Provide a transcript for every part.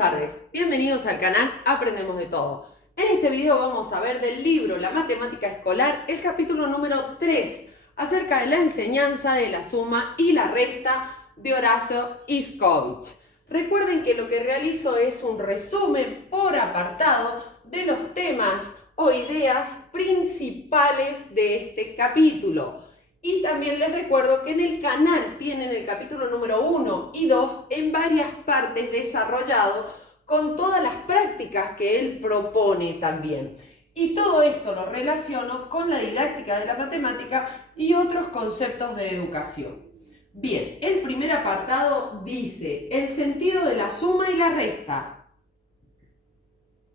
tardes, bienvenidos al canal Aprendemos de Todo. En este video vamos a ver del libro La Matemática Escolar el capítulo número 3 acerca de la enseñanza de la suma y la resta de Horacio Iskowicz. Recuerden que lo que realizo es un resumen por apartado de los temas o ideas principales de este capítulo. Y también les recuerdo que en el canal tienen el capítulo número 1 y 2 en varias partes desarrollado con todas las prácticas que él propone también. Y todo esto lo relaciono con la didáctica de la matemática y otros conceptos de educación. Bien, el primer apartado dice el sentido de la suma y la resta.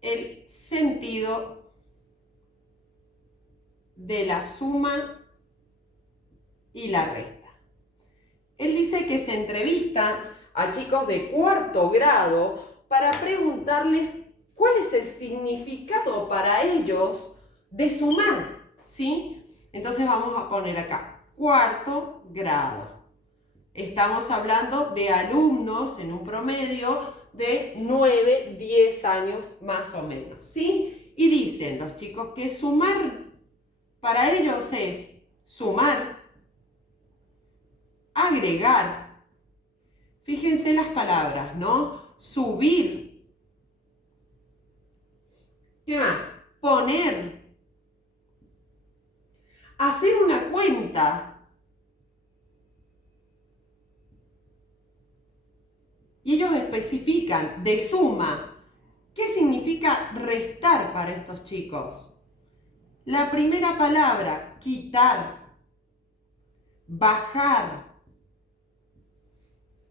El sentido de la suma y la resta. Él dice que se entrevistan a chicos de cuarto grado para preguntarles cuál es el significado para ellos de sumar, ¿sí? Entonces vamos a poner acá, cuarto grado. Estamos hablando de alumnos en un promedio de 9, 10 años más o menos, ¿sí? Y dicen los chicos que sumar para ellos es sumar, agregar, fíjense las palabras, ¿no? Subir, ¿qué más? Poner, hacer una cuenta. Y ellos especifican de suma. ¿Qué significa restar para estos chicos? La primera palabra, quitar, bajar,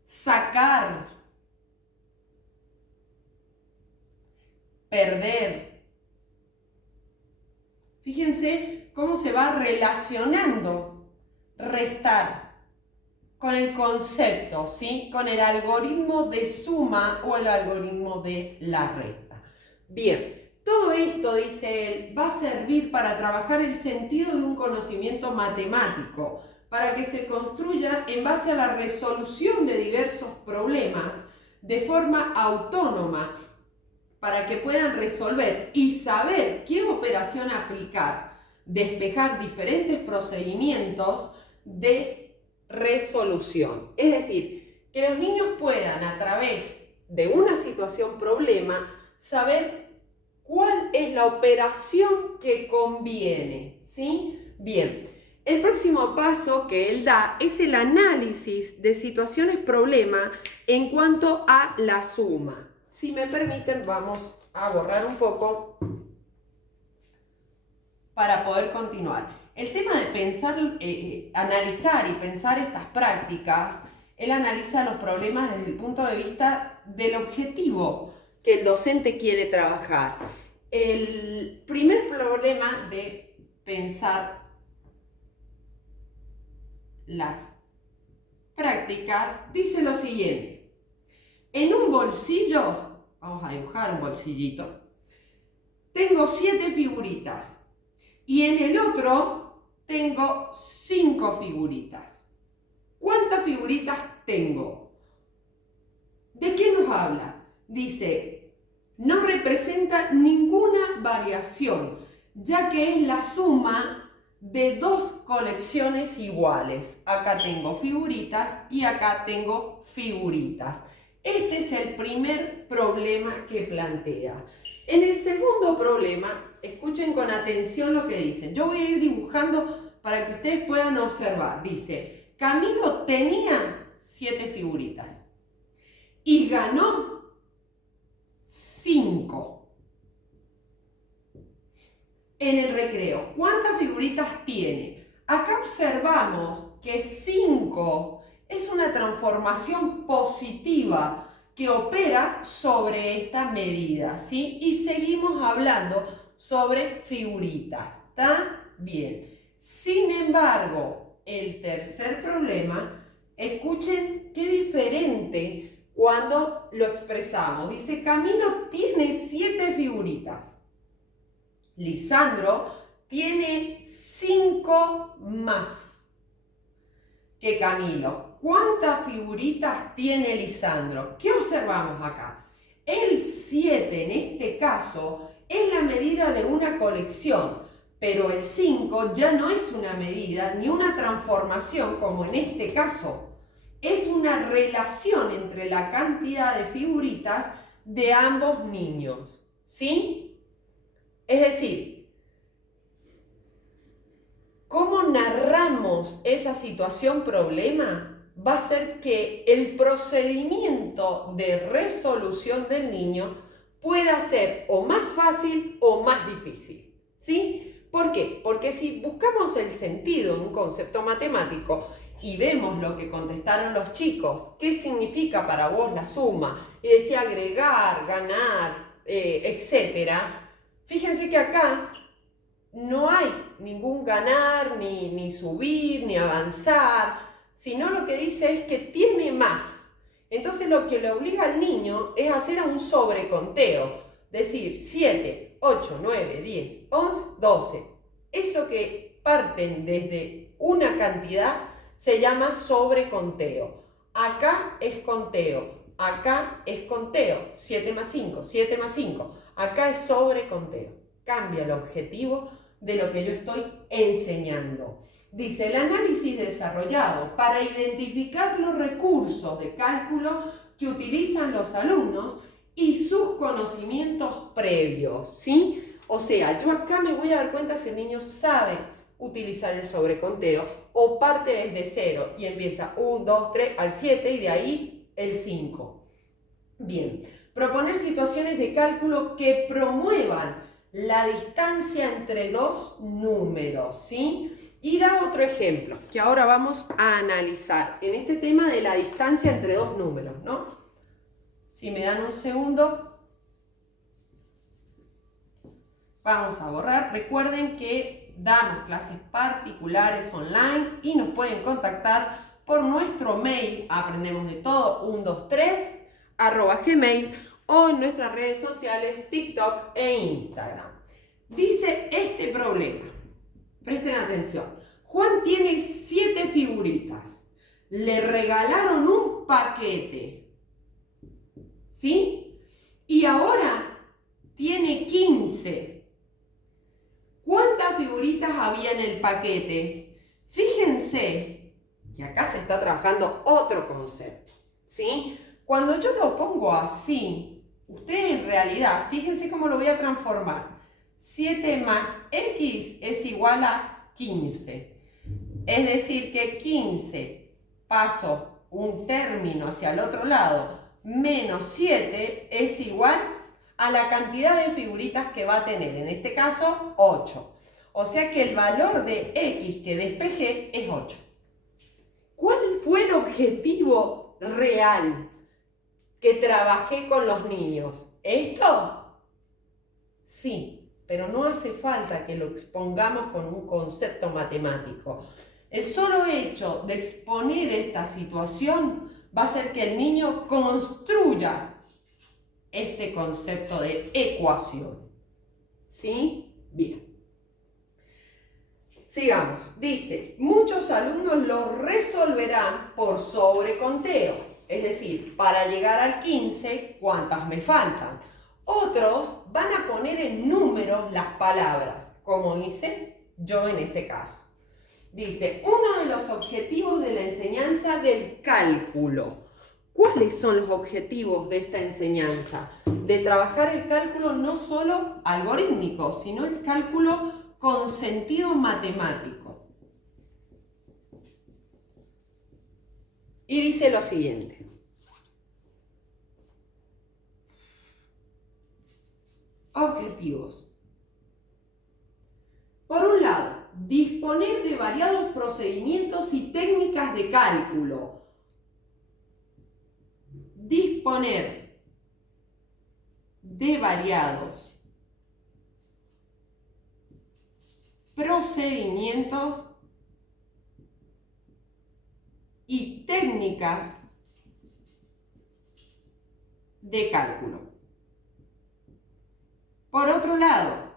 sacar, perder. Fíjense cómo se va relacionando restar con el concepto, ¿sí? Con el algoritmo de suma o el algoritmo de la resta. Bien, todo esto, dice él, va a servir para trabajar el sentido de un conocimiento matemático, para que se construya en base a la resolución de diversos problemas de forma autónoma, para que puedan resolver y saber qué operación aplicar, despejar diferentes procedimientos de resolución. Es decir, que los niños puedan a través de una situación problema saber cuál es la operación que conviene, ¿sí? Bien. El próximo paso que él da es el análisis de situaciones problema en cuanto a la suma. Si me permiten, vamos a borrar un poco para poder continuar. El tema de pensar, analizar y pensar estas prácticas, él analiza los problemas desde el punto de vista del objetivo que el docente quiere trabajar. El primer problema de pensar las prácticas dice lo siguiente: en un bolsillo, vamos a dibujar un bolsillito, tengo 7 figuritas y en el otro tengo 5 figuritas. ¿Cuántas figuritas tengo? ¿De qué nos habla? Dice, no representa ninguna variación, ya que es la suma de 2 colecciones iguales. Acá tengo figuritas y acá tengo figuritas. Este es el primer problema que plantea. En el segundo problema, escuchen con atención lo que dicen. Yo voy a ir dibujando para que ustedes puedan observar. Dice, Camilo tenía 7 figuritas y ganó 5. En el recreo, ¿cuántas figuritas tiene? Acá observamos que 5 es una transformación positiva que opera sobre esta medida, ¿sí? Y seguimos hablando sobre figuritas, ¿está? Bien. Sin embargo, el tercer problema, escuchen qué diferente cuando lo expresamos. Dice, Camilo tiene 7 figuritas. Lisandro tiene 5 más que Camilo. ¿Cuántas figuritas tiene Lisandro? ¿Qué observamos acá? El 7 en este caso es la medida de una colección, pero el 5 ya no es una medida ni una transformación como en este caso. Es una relación entre la cantidad de figuritas de ambos niños, ¿sí? Es decir, cómo narramos esa situación problema va a ser que el procedimiento de resolución del niño pueda ser o más fácil o más difícil, ¿sí? ¿Por qué? Porque si buscamos el sentido de un concepto matemático y vemos lo que contestaron los chicos, qué significa para vos la suma, y decía agregar, ganar, etc. Fíjense que acá no hay ningún ganar, ni subir, ni avanzar, sino lo que dice es que tiene más. Entonces lo que le obliga al niño es hacer un sobreconteo, decir 7, 8, 9, 10, 11, 12. Eso que parten desde una cantidad se llama sobreconteo. Acá es conteo, acá es conteo, 7 más 5, 7 más 5. Acá es sobreconteo. Cambia el objetivo de lo que yo estoy enseñando. Dice, el análisis desarrollado para identificar los recursos de cálculo que utilizan los alumnos y sus conocimientos previos, ¿sí? O sea, yo acá me voy a dar cuenta si el niño sabe utilizar el sobreconteo o parte desde 0 y empieza 1, 2, 3 al 7 y de ahí el 5. Bien, proponer situaciones de cálculo que promuevan la distancia entre dos números, ¿sí? Y da otro ejemplo que ahora vamos a analizar en este tema de la distancia entre dos números, ¿no? Si me dan un segundo, vamos a borrar. Recuerden que damos clases particulares online y nos pueden contactar por nuestro mail aprendemosdetodo123@gmail o en nuestras redes sociales TikTok e Instagram. Dice este problema, presten atención, Juan tiene 7 figuritas, le regalaron un paquete, ¿sí? Y ahora tiene 15. ¿Cuántas figuritas había en el paquete? Fíjense que acá se está trabajando otro concepto, ¿sí? Cuando yo lo pongo así, ustedes en realidad, fíjense cómo lo voy a transformar. 7 más x es igual a 15. Es decir que 15 paso un término hacia el otro lado, menos 7 es igual a la cantidad de figuritas que va a tener, en este caso 8. O sea que el valor de x que despejé es 8. ¿Cuál fue el objetivo real que trabajé con los niños? ¿Esto? Sí, pero no hace falta que lo expongamos con un concepto matemático. El solo hecho de exponer esta situación va a hacer que el niño construya este concepto de ecuación. ¿Sí? Bien. Sigamos. Dice, muchos alumnos lo resolverán por sobreconteo. Es decir, para llegar al 15, ¿cuántas me faltan? Otros van a poner en números las palabras, como hice yo en este caso. Dice, uno de los objetivos de la enseñanza del cálculo. ¿Cuáles son los objetivos de esta enseñanza? De trabajar el cálculo no solo algorítmico, sino el cálculo con sentido matemático. Y dice lo siguiente. Objetivos. Por un lado, disponer de variados procedimientos y técnicas de cálculo. Disponer de variados procedimientos y técnicas de cálculo. Por otro lado,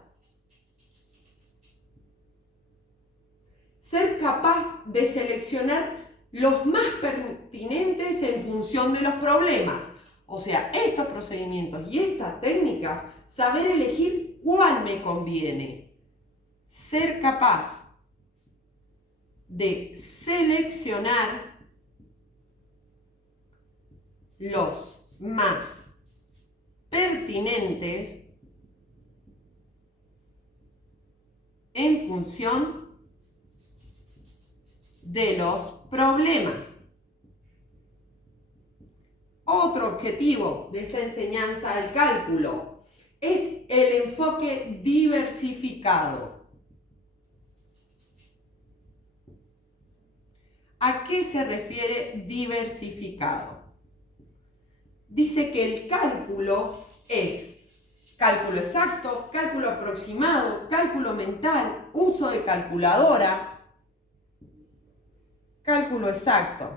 ser capaz de seleccionar los más pertinentes en función de los problemas. O sea, estos procedimientos y estas técnicas, saber elegir cuál me conviene. Ser capaz de seleccionar los más pertinentes en función de los problemas. Otro objetivo de esta enseñanza del cálculo es el enfoque diversificado. ¿A qué se refiere diversificado? Dice que el cálculo es cálculo exacto, cálculo aproximado, cálculo mental, uso de calculadora, cálculo exacto,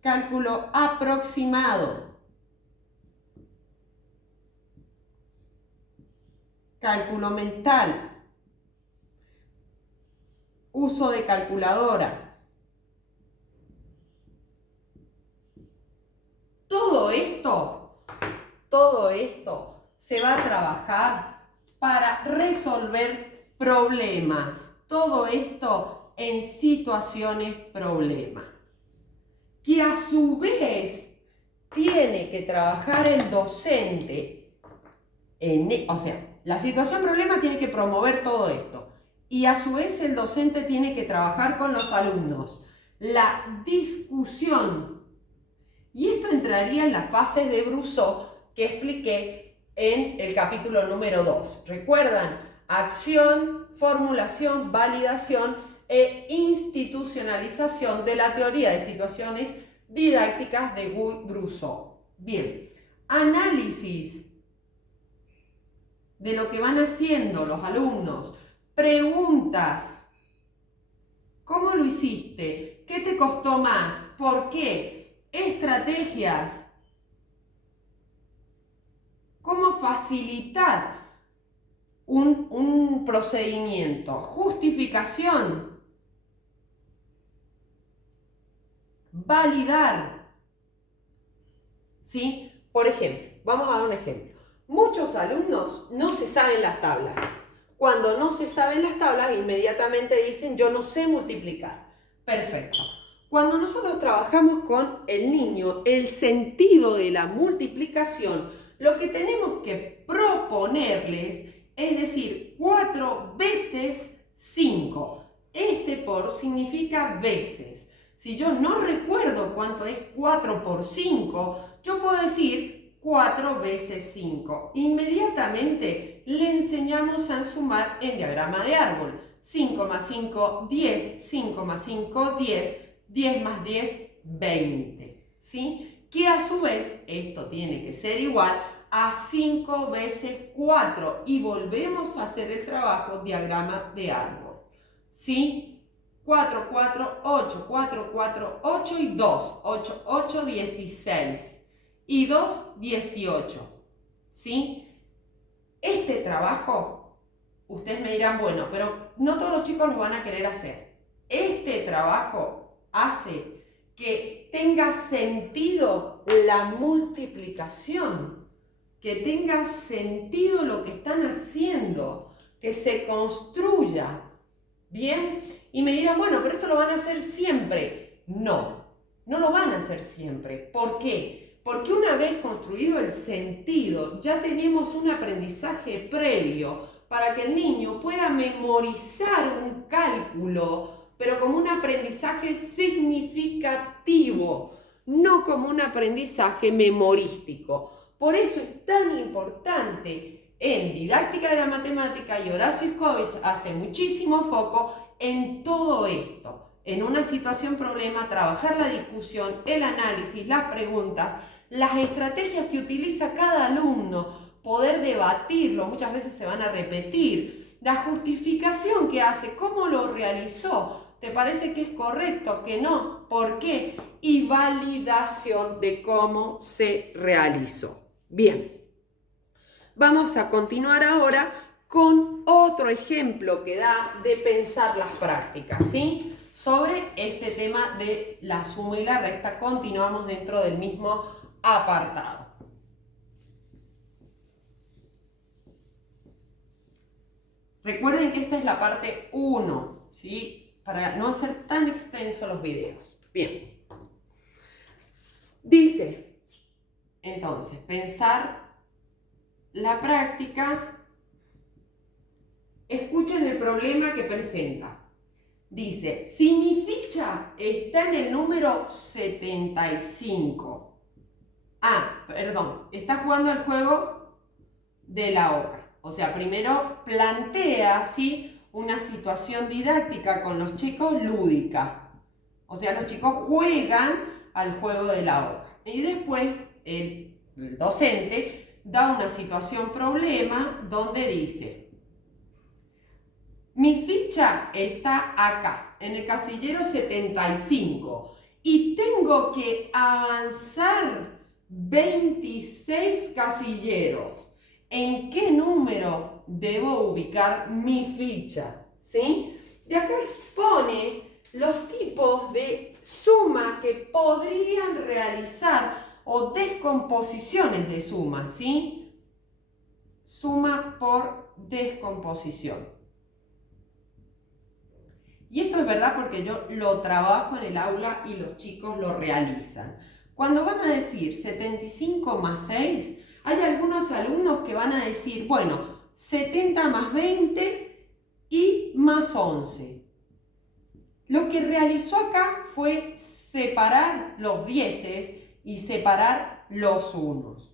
cálculo aproximado, cálculo mental, uso de calculadora. Todo esto se va a trabajar para resolver problemas. Todo esto en situaciones problema. Que a su vez tiene que trabajar el docente. O sea, la situación problema tiene que promover todo esto. Y a su vez el docente tiene que trabajar con los alumnos. La discusión. Y esto entraría en las fases de Brousseau que expliqué en el capítulo número 2. ¿Recuerdan? Acción, formulación, validación e institucionalización de la teoría de situaciones didácticas de Brousseau. Bien, análisis de lo que van haciendo los alumnos. Preguntas. ¿Cómo lo hiciste? ¿Qué te costó más? ¿Por qué? Estrategias. ¿Cómo facilitar un procedimiento? Justificación. Validar. ¿Sí? Por ejemplo, vamos a dar un ejemplo. Muchos alumnos no se saben las tablas. Cuando no se saben las tablas, inmediatamente dicen, yo no sé multiplicar. Perfecto. Cuando nosotros trabajamos con el niño, el sentido de la multiplicación, lo que tenemos que proponerles es decir 4 veces 5. Este por significa veces. Si yo no recuerdo cuánto es 4 por 5, yo puedo decir 4 veces 5. Inmediatamente le enseñamos a sumar en diagrama de árbol. 5 más 5, 10. 5 más 5, 10. 10 más 10, 20. ¿Sí? Que a su vez esto tiene que ser igual a 5 veces 4 y volvemos a hacer el trabajo diagrama de árbol. ¿Sí? 4, 4, 8, 4, 4, 8 y 2. 8, 8, 16. Y 2, 18. ¿Sí? Este trabajo, ustedes me dirán, bueno, pero no todos los chicos lo van a querer hacer. Este trabajo hace que tenga sentido la multiplicación, que tenga sentido lo que están haciendo, que se construya. ¿Bien? Y me dirán, bueno, pero esto lo van a hacer siempre. No, no lo van a hacer siempre. ¿Por qué? Porque una vez construido el sentido, ya tenemos un aprendizaje previo para que el niño pueda memorizar un cálculo, pero como un aprendizaje significativo, no como un aprendizaje memorístico. Por eso es tan importante en didáctica de la matemática, y Horacio Scovich hace muchísimo foco en todo esto. En una situación problema, trabajar la discusión, el análisis, las preguntas, las estrategias que utiliza cada alumno, poder debatirlo, muchas veces se van a repetir, la justificación que hace, cómo lo realizó. ¿Te parece que es correcto? ¿Que no? ¿Por qué? Y validación de cómo se realizó. Bien, vamos a continuar ahora con otro ejemplo que da de pensar las prácticas, ¿sí? sobre este tema de la suma y la resta. Continuamos dentro del mismo apartado. Recuerden que esta es la parte 1, ¿sí? Para no hacer tan extensos los videos. Bien. Dice, entonces, pensar la práctica. Escuchen el problema que presenta. Dice, si mi ficha está en el número 75. Está jugando el juego de la oca. O sea, primero plantea, ¿sí?, una situación didáctica con los chicos lúdica. O sea, los chicos juegan al juego de la oca. Y después el docente da una situación problema donde dice, mi ficha está acá, en el casillero 75, y tengo que avanzar 26 casilleros. ¿En qué número debo ubicar mi ficha? ¿Sí? Y acá expone los tipos de suma que podrían realizar o descomposiciones de suma, ¿sí? Suma por descomposición. Y esto es verdad porque yo lo trabajo en el aula y los chicos lo realizan. Cuando van a decir 75 más 6, hay algunos alumnos que van a decir, bueno, 70 más 20 y más 11. Lo que realizó acá fue separar los dieces y separar los unos.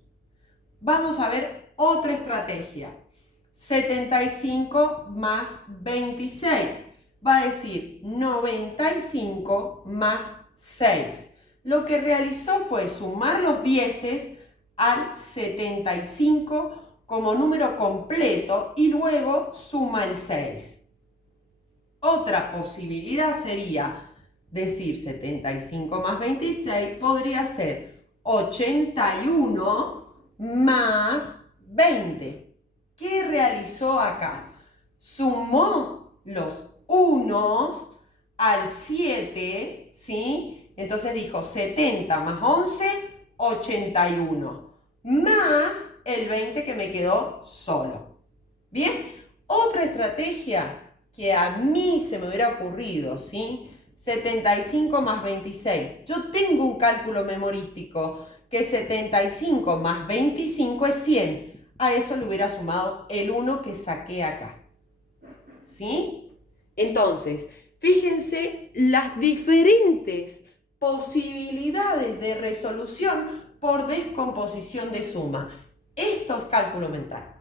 Vamos a ver otra estrategia. 75 más 26. Va a decir 95 más 6. Lo que realizó fue sumar los dieces al 75 como número completo y luego suma el 6. Otra posibilidad sería decir 75 más 26 podría ser 81 más 20. ¿Qué realizó acá? Sumó los unos al 7, ¿sí? Entonces dijo 70 más 11, 81. Más el 20 que me quedó solo. ¿Bien? Otra estrategia que a mí se me hubiera ocurrido, ¿sí? 75 más 26. Yo tengo un cálculo memorístico que 75 más 25 es 100. A eso le hubiera sumado el 1 que saqué acá. ¿Sí? Entonces, fíjense las diferentes posibilidades de resolución por descomposición de suma. Esto es cálculo mental.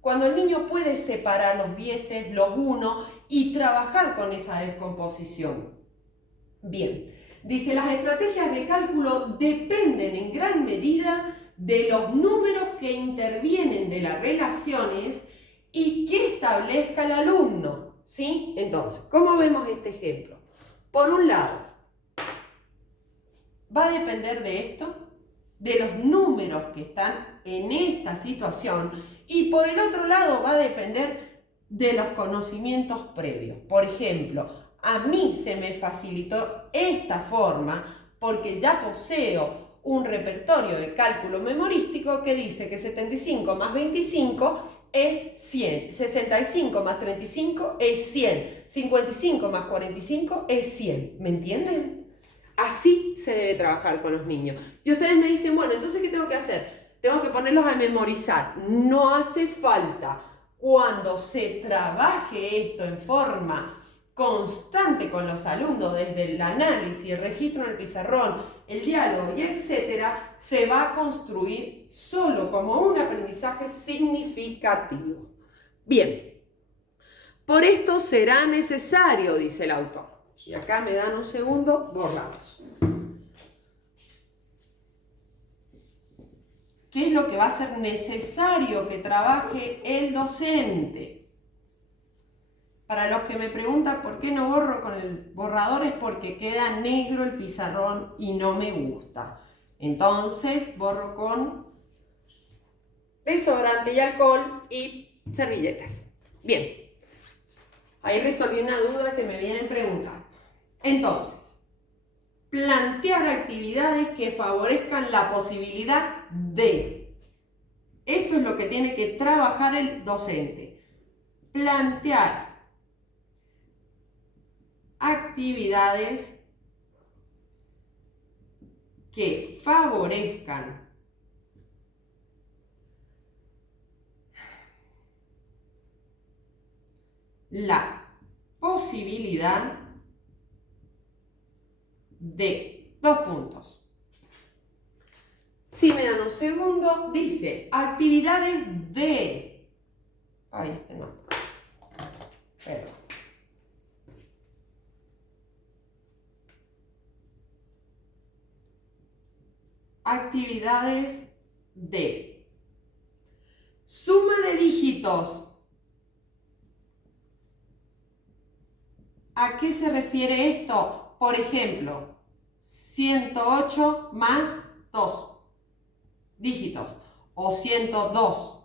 Cuando el niño puede separar los dieces, los unos y trabajar con esa descomposición. Bien, dice, las estrategias de cálculo dependen en gran medida de los números que intervienen de las relaciones y que establezca el alumno. ¿Sí? Entonces, ¿cómo vemos este ejemplo? Por un lado, va a depender de esto, de los números que están en esta situación, y por el otro lado va a depender de los conocimientos previos. Por ejemplo, a mí se me facilitó esta forma porque ya poseo un repertorio de cálculo memorístico que dice que 75 más 25 es 100, 65 más 35 es 100, 55 más 45 es 100. ¿Me entienden? Así se debe trabajar con los niños. Y ustedes me dicen, bueno, entonces, ¿qué tengo que hacer? Tengo que ponerlos a memorizar. No hace falta. Cuando se trabaje esto en forma constante con los alumnos, desde el análisis, el registro en el pizarrón, el diálogo y etcétera, se va a construir solo como un aprendizaje significativo. Bien, por esto será necesario, dice el autor. Y acá me dan un segundo, borramos. ¿Qué es lo que va a ser necesario que trabaje el docente? Para los que me preguntan por qué no borro con el borrador, es porque queda negro el pizarrón y no me gusta. Entonces borro con desodorante y alcohol y servilletas. Bien, ahí resolví una duda que me vienen preguntando. Entonces, plantear actividades que favorezcan la posibilidad de. Esto es lo que tiene que trabajar el docente. Plantear actividades que favorezcan la posibilidad de. Dos puntos. Si me dan un segundo, dice actividades de. Ay, este no. Perdón. Actividades de. Suma de dígitos. ¿A qué se refiere esto? Por ejemplo, 108 más 2 dígitos o 102,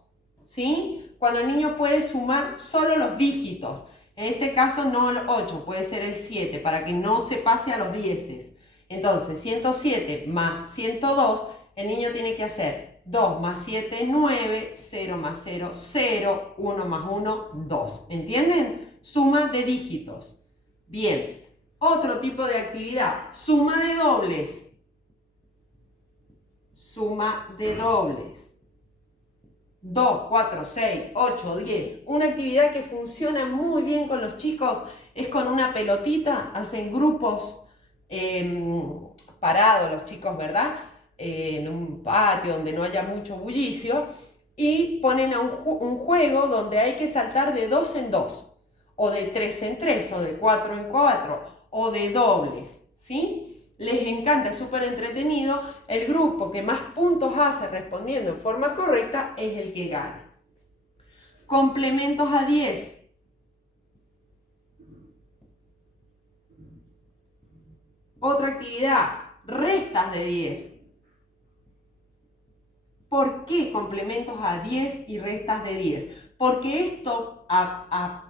¿sí? Cuando el niño puede sumar solo los dígitos, en este caso no el 8, puede ser el 7, para que no se pase a los 10. Entonces, 107 más 102, el niño tiene que hacer 2 más 7, 9, 0 más 0, 0, 1 más 1, 2. ¿Entienden? Suma de dígitos. Bien, otro tipo de actividad, suma de dobles. Suma de dobles. 2, 4, 6, 8, 10. Una actividad que funciona muy bien con los chicos es con una pelotita, hacen grupos parados los chicos, ¿verdad? En un patio donde no haya mucho bullicio y ponen a un juego donde hay que saltar de 2 en 2. O de 3 en 3, o de 4 en 4, o de dobles, ¿sí? Les encanta, es súper entretenido. El grupo que más puntos hace respondiendo en forma correcta es el que gana. Complementos a 10. Otra actividad, restas de 10. ¿Por qué complementos a 10 y restas de 10? Porque esto a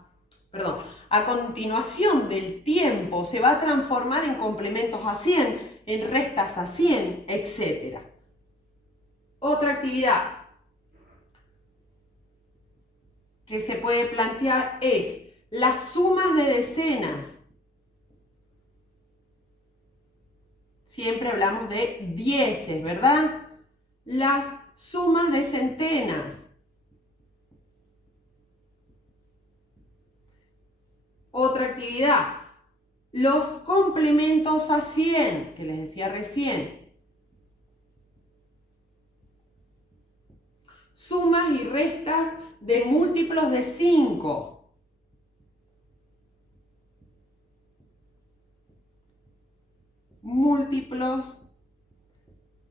continuación del tiempo se va a transformar en complementos a 100, en restas a 100, etc. Otra actividad que se puede plantear es las sumas de decenas. Siempre hablamos de dieces, ¿verdad? Las sumas de centenas. Otra actividad, los complementos a 100, que les decía recién. Sumas y restas de múltiplos de 5. Múltiplos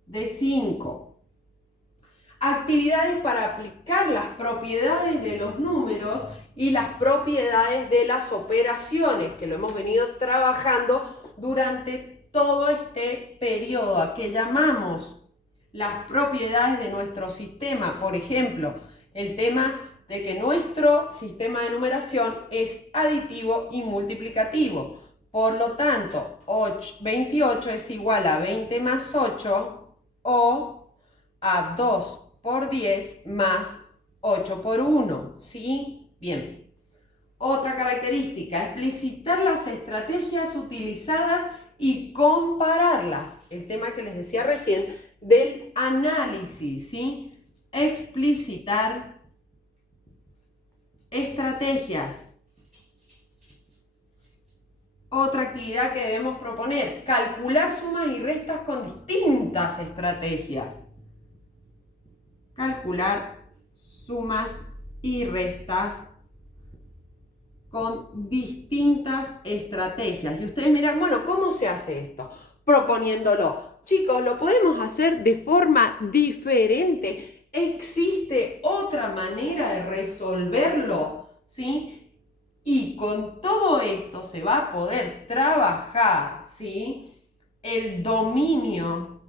de 5. Actividades para aplicar las propiedades de los números y las propiedades de las operaciones, que lo hemos venido trabajando durante todo este periodo, a que llamamos las propiedades de nuestro sistema. Por ejemplo, el tema de que nuestro sistema de numeración es aditivo y multiplicativo. Por lo tanto, 28 es igual a 20 más 8 o a 2 por 10 más 8 por 1, ¿sí? Bien. Otra característica, explicitar las estrategias utilizadas y compararlas. El tema que les decía recién del análisis, ¿sí? Explicitar estrategias. Otra actividad que debemos proponer, calcular sumas y restas con distintas estrategias. Calcular sumas y restas con distintas estrategias. Y ustedes miran, bueno, ¿cómo se hace esto? Proponiéndolo. Chicos, lo podemos hacer de forma diferente. ¿Existe otra manera de resolverlo? ¿Sí? Y con todo esto se va a poder trabajar, ¿sí? El dominio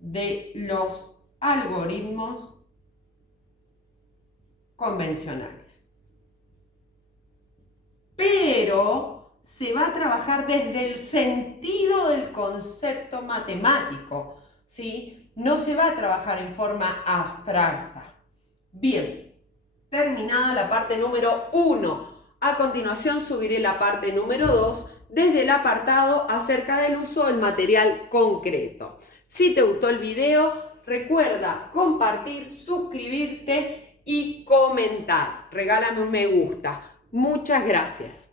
de los algoritmos convencionales. Pero se va a trabajar desde el sentido del concepto matemático, ¿sí? No se va a trabajar en forma abstracta. Bien, terminada la parte número 1. A continuación subiré la parte número 2 desde el apartado acerca del uso del material concreto. Si te gustó el video, recuerda compartir, suscribirte y comentar. Regálame un me gusta. Muchas gracias.